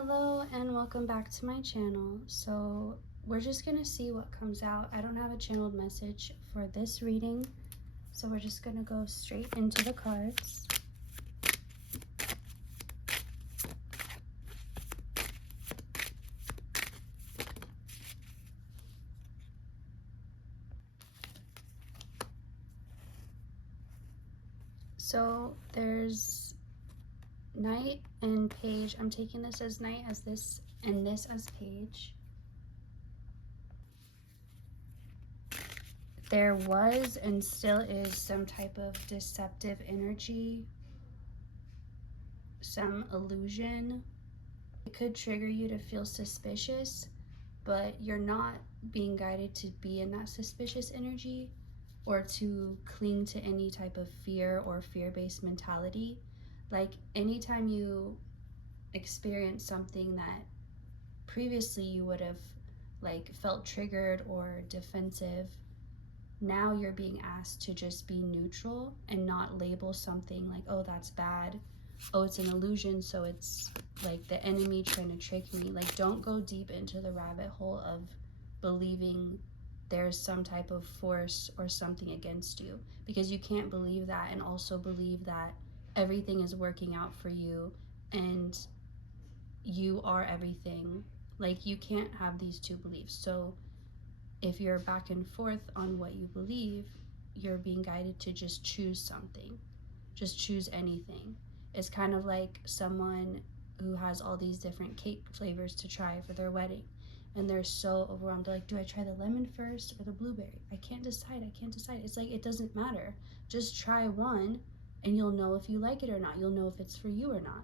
Hello and welcome back to my channel. So we're just gonna see what comes out. I don't have a channeled message for this reading, so we're just gonna go straight into the cards. So there's Knight and Page. I'm taking this as Knight as this and this as Page. There was and still is some type of deceptive energy, some illusion. It could trigger you to feel suspicious, but you're not being guided to be in that suspicious energy or to cling to any type of fear or fear-based mentality. Like anytime you experience something that previously you would have like felt triggered or defensive, now you're being asked to just be neutral and not label something like, oh, that's bad, oh, it's an illusion, so it's like the enemy trying to trick me. Like, don't go deep into the rabbit hole of believing there's some type of force or something against you, because you can't believe that and also believe that everything is working out for you and you are everything. Like, you can't have these two beliefs. So if you're back and forth on what you believe, you're being guided to just choose something. Just choose anything. It's kind of like someone who has all these different cake flavors to try for their wedding, and they're so overwhelmed. They're like, do I try the lemon first or the blueberry? I can't decide. It's like, it doesn't matter. Just try one and you'll know if you like it or not. You'll know if it's for you or not.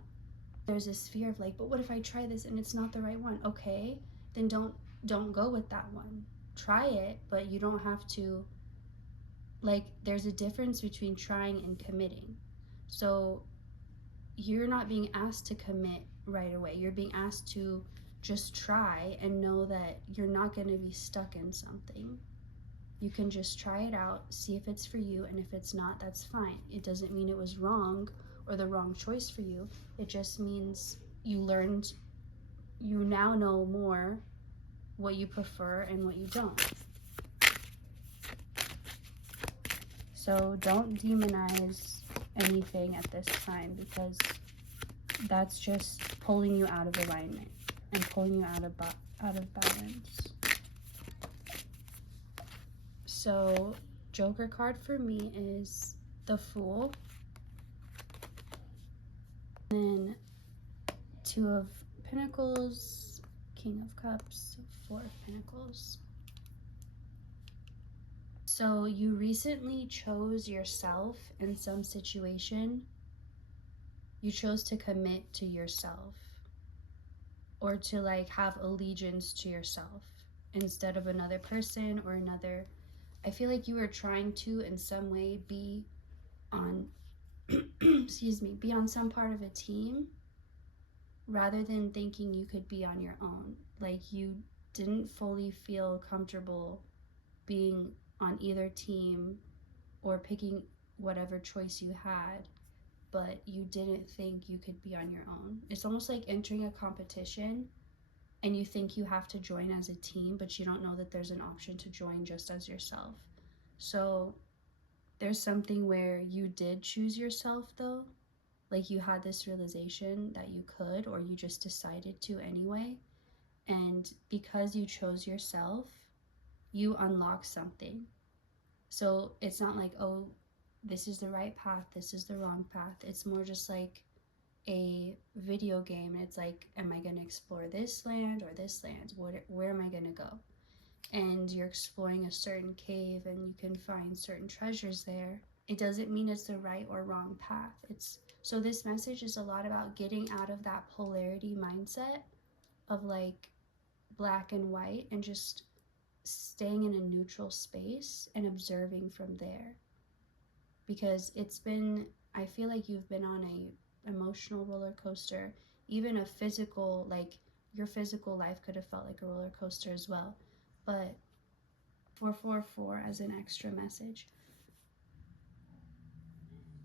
There's this fear of like, but what if I try this and it's not the right one? Okay, then don't go with that one. Try it, but you don't have to. Like, there's a difference between trying and committing. So you're not being asked to commit right away. You're being asked to just try and know that you're not going to be stuck in something. You can just try it out, see if it's for you, and if it's not, that's fine. It doesn't mean it was wrong or the wrong choice for you. It just means you now know more what you prefer and what you don't. So don't demonize anything at this time, because that's just pulling you out of alignment and pulling you out of balance. So Joker card for me is the Fool, then Two of Pentacles, King of Cups, Four of Pentacles. So you recently chose yourself in some situation. You chose to commit to yourself, or to like have allegiance to yourself instead of another person or another. I feel like you were trying to in some way be on excuse me, be on some part of a team rather than thinking you could be on your own. Like, you didn't fully feel comfortable being on either team or picking whatever choice you had, but you didn't think you could be on your own. It's almost like entering a competition and you think you have to join as a team, but you don't know that there's an option to join just as yourself. So there's something where you did choose yourself though. Like, you had this realization that you could, or you just decided to anyway. And because you chose yourself, you unlock something. So it's not like, oh, this is the right path, this is the wrong path. It's more just like a video game. It's like, am I going to explore this land or this land? Where am I going to go? And you're exploring a certain cave and you can find certain treasures there. It doesn't mean it's the right or wrong path. So this message is a lot about getting out of that polarity mindset of like black and white, and just staying in a neutral space and observing from there. Because I feel like you've been on a emotional roller coaster, even a physical, like your physical life could have felt like a roller coaster as well. But 444 as an extra message.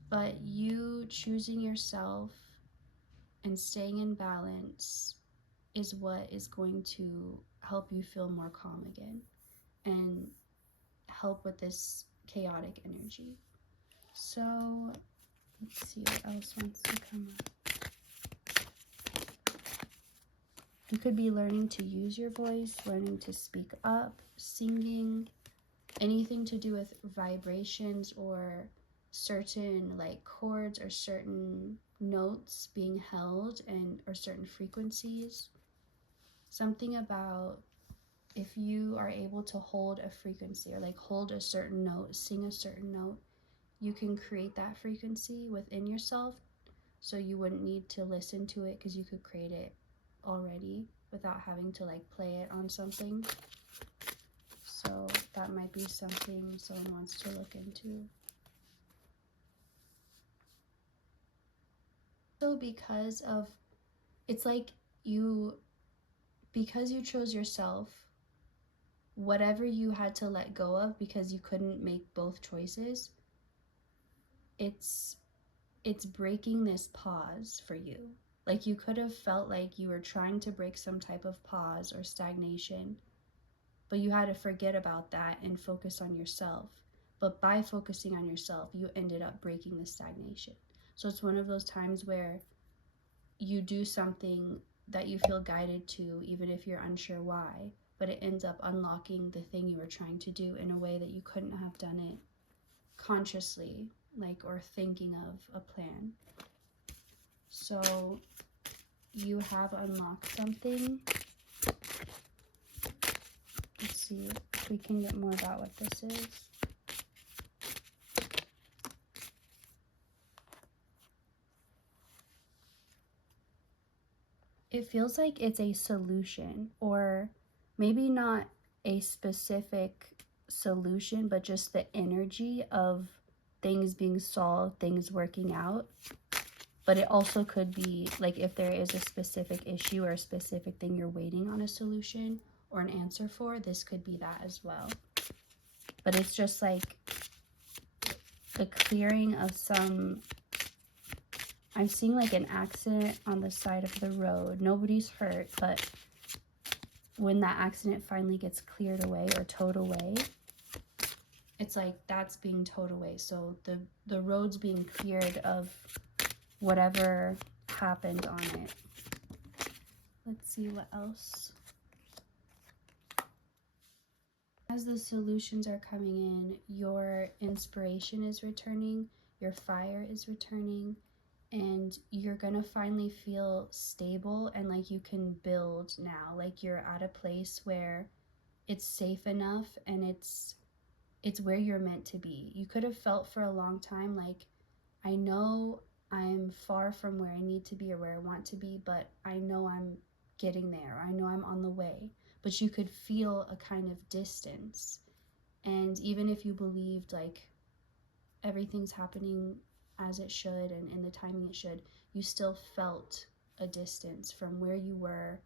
But you choosing yourself and staying in balance is what is going to help you feel more calm again and help with this chaotic energy. So let's see what else wants to come up. You could be learning to use your voice, learning to speak up, singing, anything to do with vibrations or certain like chords or certain notes being held and or certain frequencies. Something about if you are able to hold a frequency or like hold a certain note, sing a certain note, you can create that frequency within yourself, so you wouldn't need to listen to it because you could create it already without having to like play it on something. So that might be something someone wants to look into. So because of, it's like because you chose yourself, whatever you had to let go of because you couldn't make both choices, it's breaking this pause for you. Like you could have felt like you were trying to break some type of pause or stagnation, but you had to forget about that and focus on yourself. But by focusing on yourself, you ended up breaking the stagnation. So it's one of those times where you do something that you feel guided to, even if you're unsure why, but it ends up unlocking the thing you were trying to do in a way that you couldn't have done it consciously, like, or thinking of a plan. So you have unlocked something. Let's see if we can get more about what this is. It feels like it's a solution, or maybe not a specific solution, but just the energy of things being solved, things working out. But it also could be like if there is a specific issue or a specific thing you're waiting on a solution or an answer for, this could be that as well. But it's just like the clearing of some, I'm seeing like an accident on the side of the road. Nobody's hurt, but when that accident finally gets cleared away or towed away, it's like that's being towed away. So the road's being cleared of whatever happened on it. Let's see what else. As the solutions are coming in, your inspiration is returning, your fire is returning, and you're gonna finally feel stable and like you can build now. Like you're at a place where it's safe enough and it's where you're meant to be. You could have felt for a long time like, I know I'm far from where I need to be or where I want to be, but I know I'm getting there. I know I'm on the way. But you could feel a kind of distance. And even if you believed like everything's happening as it should and in the timing it should, you still felt a distance from where you were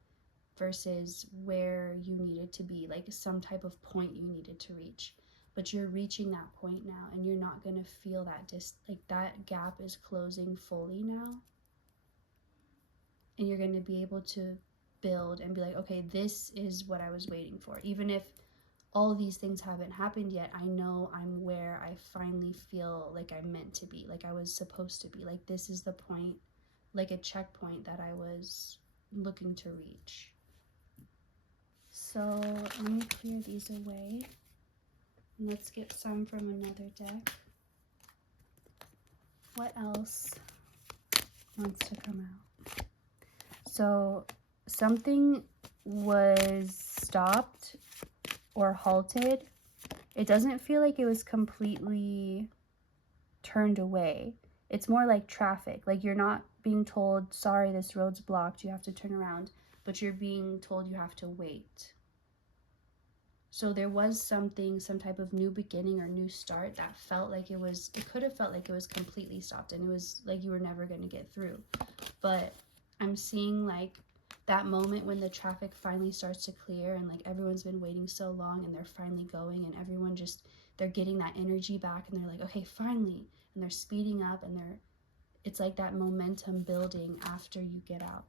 versus where you needed to be, like some type of point you needed to reach. But you're reaching that point now, and you're not going to feel that like that gap is closing fully now, and you're going to be able to build and be like, okay, this is what I was waiting for. Even if all of these things haven't happened yet, I know I'm where I finally feel like I'm meant to be, like I was supposed to be. Like this is the point, like a checkpoint that I was looking to reach. So let me clear these away. Let's get some from another deck. What else wants to come out? So something was stopped or halted. It doesn't feel like it was completely turned away. It's more like traffic. Like you're not being told, sorry, this road's blocked, you have to turn around, but you're being told you have to wait. So there was something, some type of new beginning or new start that felt like it could have felt like it was completely stopped and it was like you were never going to get through. But I'm seeing like that moment when the traffic finally starts to clear and like everyone's been waiting so long and they're finally going and everyone they're getting that energy back and they're like, okay, finally. And they're speeding up and it's like that momentum building after you get out.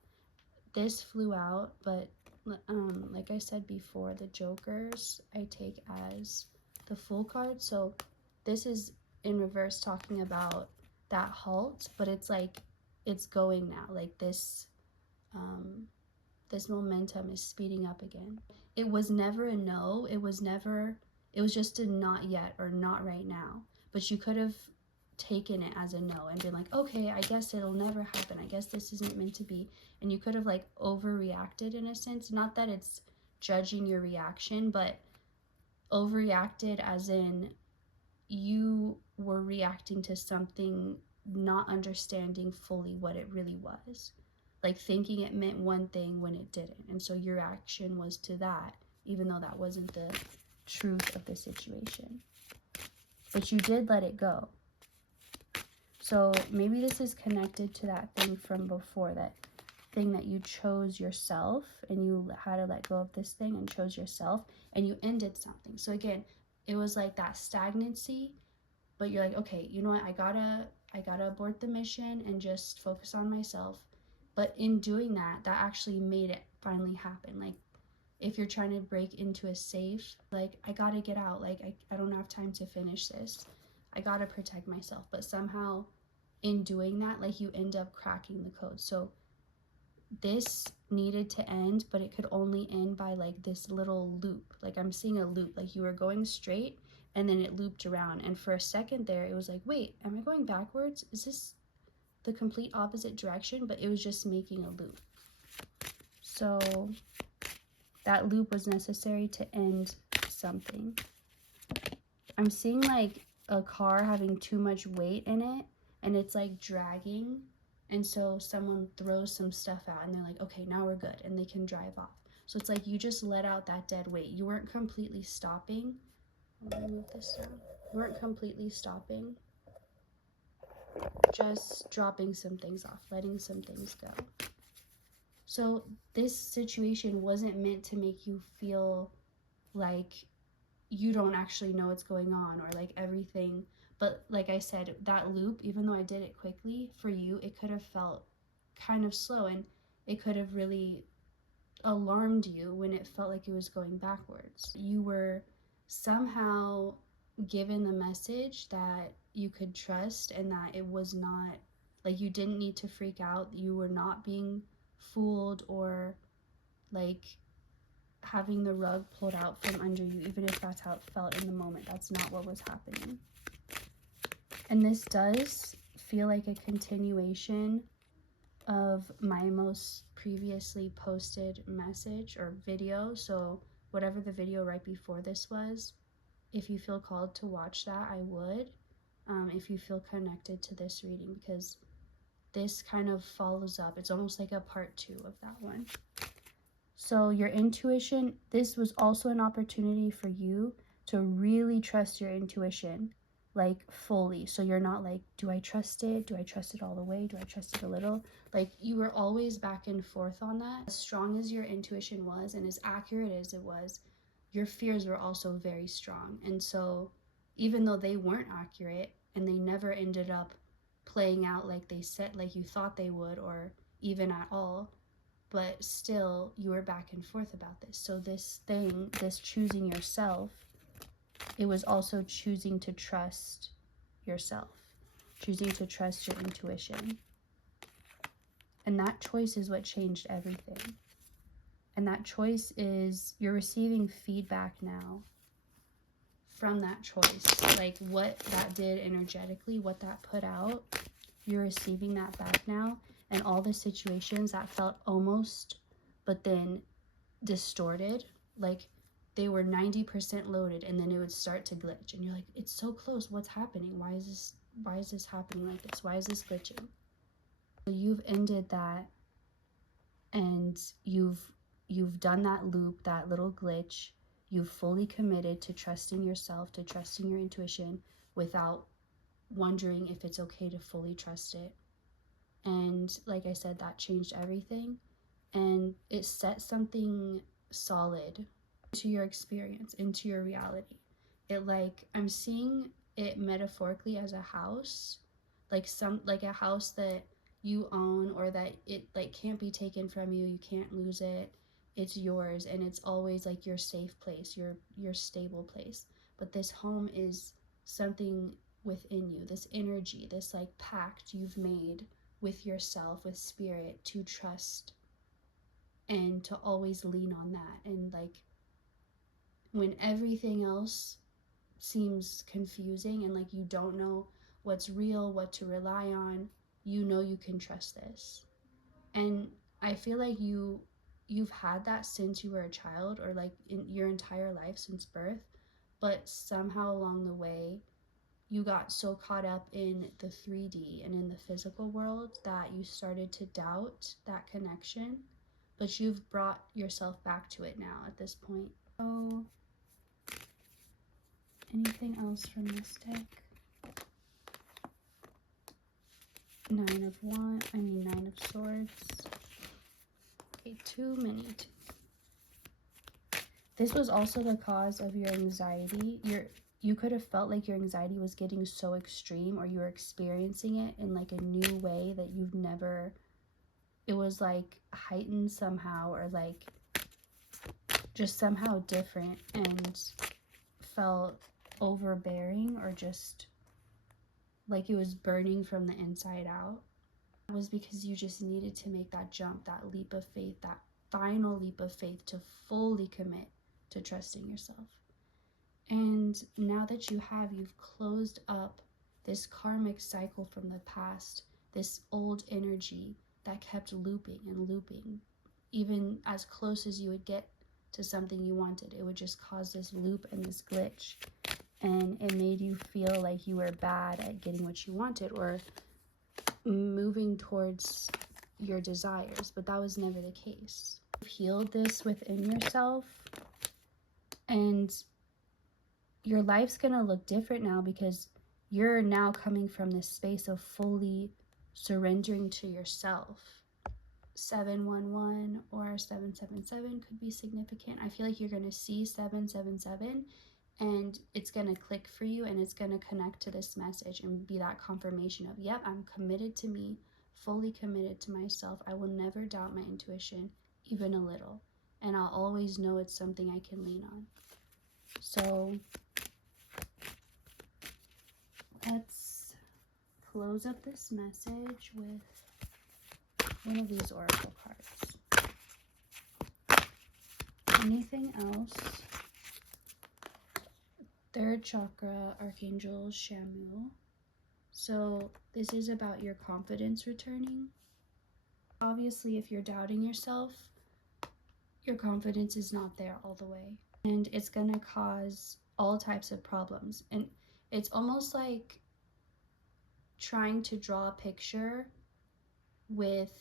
this flew out, but like I said before, the jokers I take as the Fool card. So this is in reverse, talking about that halt, but it's like it's going now. Like this this momentum is speeding up again. It was never a no. It was just a not yet or not right now. But you could have taken it as a no and been like, okay, I guess it'll never happen. I guess this isn't meant to be. And you could have like overreacted in a sense. Not that it's judging your reaction, but overreacted as in you were reacting to something, not understanding fully what it really was, like thinking it meant one thing when it didn't, and so your action was to that, even though that wasn't the truth of the situation. But you did let it go. So maybe this is connected to that thing from before, that thing that you chose yourself, and you had to let go of this thing and chose yourself, and you ended something. So again, it was like that stagnancy, but you're like, okay, you know what, I gotta abort the mission and just focus on myself. But in doing that, that actually made it finally happen. Like if you're trying to break into a safe, like I gotta get out, like I don't have time to finish this, I gotta protect myself. But somehow in doing that, like you end up cracking the code. So this needed to end, but it could only end by like this little loop. Like I'm seeing a loop, like you were going straight and then it looped around, and for a second there it was like, wait, am I going backwards? Is this the complete opposite direction? But it was just making a loop. So that loop was necessary to end something. I'm seeing like a car having too much weight in it, and it's like dragging, and so someone throws some stuff out and they're like, okay, now we're good, and they can drive off. So it's like you just let out that dead weight. You weren't completely stopping. Let me move this down. You weren't completely stopping, just dropping some things off, letting some things go. So this situation wasn't meant to make you feel like you don't actually know what's going on, or like everything. But like I said, that loop, even though I did it quickly, for you it could have felt kind of slow, and it could have really alarmed you when it felt like it was going backwards. You were somehow given the message that you could trust, and that it was not like you didn't need to freak out. You were not being fooled, or like having the rug pulled out from under you, even if that's how it felt in the moment. That's not what was happening. And this does feel like a continuation of my most previously posted message or video. So whatever the video right before this was, if you feel called to watch that, I would, if you feel connected to this reading, because this kind of follows up. It's almost like a part 2 of that one. So your intuition, this was also an opportunity for you to really trust your intuition, like fully. So you're not like, do I trust it? Do I trust it all the way? Do I trust it a little? Like you were always back and forth on that. As strong as your intuition was and as accurate as it was, your fears were also very strong. And so even though they weren't accurate and they never ended up playing out like they said, like you thought they would, or even at all, but still you were back and forth about this. So this thing, this choosing yourself, it was also choosing to trust yourself, choosing to trust your intuition. And that choice is what changed everything. And that choice is, you're receiving feedback now from that choice. Like what that did energetically, what that put out, you're receiving that back now. And all the situations that felt almost, but then distorted, like they were 90% loaded, and then it would start to glitch, and you're like, it's so close, what's happening? Why is this happening like this? Why is this glitching? So you've ended that, and you've done that loop, that little glitch. You've fully committed to trusting yourself, to trusting your intuition, without wondering if it's okay to fully trust it. And like I said, that changed everything, and it set something solid into your experience, into your reality. It, like, I'm seeing it metaphorically as a house, like a house that you own, or that it like can't be taken from you, you can't lose it, it's yours, and it's always like your safe place, your stable place. But this home is something within you, this energy, this like pact you've made with yourself, with spirit, to trust and to always lean on that. And like when everything else seems confusing and like you don't know what's real, what to rely on, you know you can trust this. And I feel like you've had that since you were a child, or like in your entire life since birth, but somehow along the way you got so caught up in the 3D and in the physical world that you started to doubt that connection, but you've brought yourself back to it now at this point. So anything else from this deck? Nine of Swords. Okay, too many. This was also the cause of your anxiety. You could have felt like your anxiety was getting so extreme, or you were experiencing it in like a new way that you've never, it was like heightened somehow, or like just somehow different, and felt overbearing, or just like it was burning from the inside out. It was because you just needed to make that jump, that leap of faith, that final leap of faith to fully commit to trusting yourself. And now that you've closed up this karmic cycle from the past, this old energy that kept looping and looping. Even as close as you would get to something you wanted, it would just cause this loop and this glitch. And it made you feel like you were bad at getting what you wanted, or moving towards your desires, but that was never the case. You've healed this within yourself, and your life's gonna look different now, because you're now coming from this space of fully surrendering to yourself. 711 or 777 could be significant. I feel like you're gonna see 777 and it's gonna click for you, and it's gonna connect to this message and be that confirmation of, yep, I'm committed to me, fully committed to myself. I will never doubt my intuition, even a little, and I'll always know it's something I can lean on. So let's close up this message with one of these oracle cards. Anything else? Third chakra, Archangel Shamuel. So this is about your confidence returning. Obviously, if you're doubting yourself, your confidence is not there all the way, and it's gonna cause all types of problems. And it's almost like trying to draw a picture with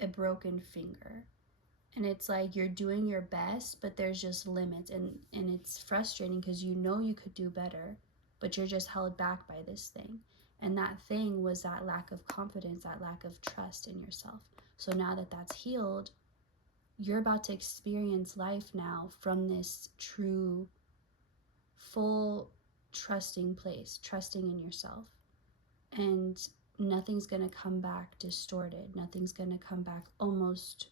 a broken finger, and it's like you're doing your best, but there's just limits, and it's frustrating because you know you could do better, but you're just held back by this thing. And that thing was that lack of confidence, that lack of trust in yourself. So now that that's healed, you're about to experience life now from this true, full trusting place, trusting in yourself. And nothing's going to come back distorted. Nothing's going to come back almost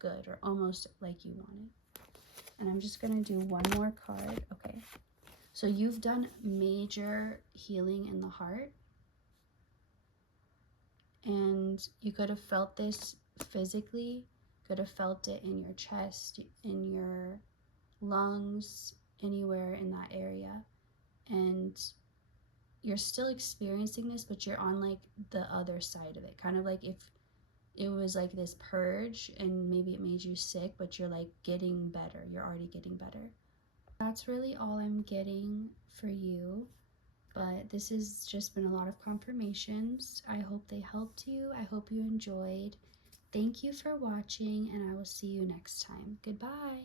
good, or almost like you wanted. And I'm just going to do one more card. Okay. So you've done major healing in the heart. And you could have felt this physically, could have felt it in your chest, in your lungs, anywhere in that area. And you're still experiencing this, but you're on like the other side of it. Kind of like if it was like this purge and maybe it made you sick, but you're like getting better. You're already getting better. That's really all I'm getting for you. But this has just been a lot of confirmations. I hope they helped you. I hope you enjoyed. Thank you for watching, and I will see you next time. Goodbye.